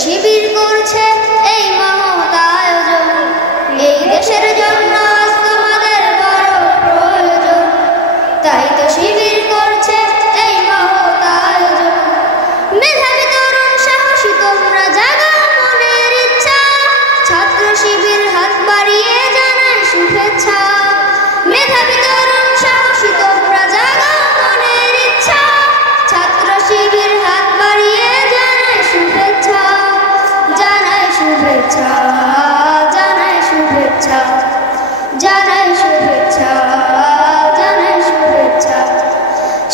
শিবির করছে এই মহৎ আয়োজন, এই দেশের জন্য তোমাদের বড় প্রয়োজন। তাই তো শিবির করছে এই মহৎ আয়োজন। মেধাবী তরুণ সাহসী তোমরা জাগাও মনের ইচ্ছা, ছাত্র শিবির হাত বাড়িয়ে জানায় শুভেচ্ছা। মেধাবী তরুণ সাহসী তোমরা জাগাও মনের ইচ্ছা, ছাত্র শিবির হাত বাড়িয়ে জানায় শুভেচ্ছা। জানায় শুভেচ্ছা, জানায় শুভেচ্ছা, জানায় শুভেচ্ছা, জানায় শুভেচ্ছা।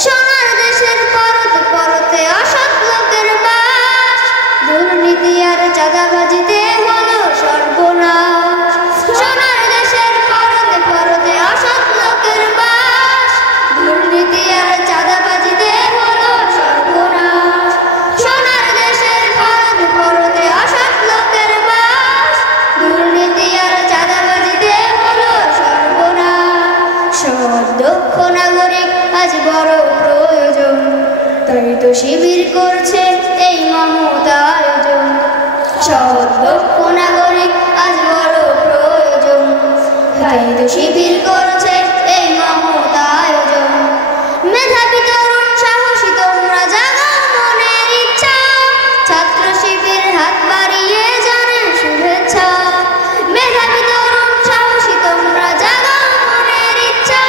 সোনার দেশের পরতে পরতে অসৎ লোকের বাস, দুর্নীতি আর চাঁদাবাজিতে হলো সর্বনাশ। সোনার দেশের পরতে পরতে অসৎ লোকের বাস, দুর্নীতি আর চাঁদাবাজিতে হলো সর্বনাশ। সোনার দেশের পরতে পরতে অসৎ লোকের বাস, দুর্নীতি আর চাঁদাবাজিতে হলো সর্বনাশ। সৎ দক্ষ নাগরিক আজ বড় প্রয়োজন, তাই তো শিবির করছে এই মহৎ আয়োজন। সৎ দক্ষ নাগরিক আজ বড় প্রয়োজন, তাই তো শিবির করছে এই মহৎ আয়োজন। মেধাবী তরুণ সাহসী তোমরা জাগাও মনের ইচ্ছা, ছাত্র শিবির হাত বাড়িয়ে জানায় শুভেচ্ছা। মেধাবী তরুণ সাহসী তোমরা জাগাও মনের ইচ্ছা,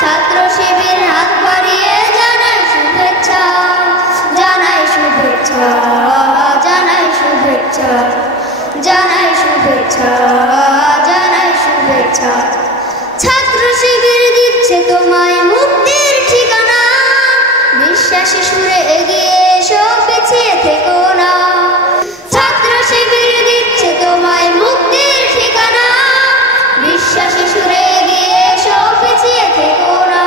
ছাত্র শিবির হাত বাড়িয়ে জানায় শুভেচ্ছা। জানায় শুভেচ্ছা, জানায় শুভেচ্ছা, জানায় শুভেচ্ছা, জানায় শুভেচ্ছা। ছাত্র শিবির দিচ্ছে তোমায় মুক্তির ঠিকানা, বিশ্বাসী সুরে এগিয়ে এসো পিছিয়ে থেকো না। ছাত্র শিবির দিচ্ছে তোমায় মুক্তির ঠিকানা, বিশ্বাসী সুরে এগিয়ে এসো পিছিয়ে থেকো না।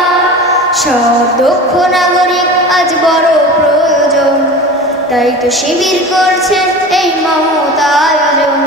সৎ দক্ষ নাগরিক আজ বড় প্রয়োজন, তাই তো শিবির করছে এই মহৎ আয়োজন।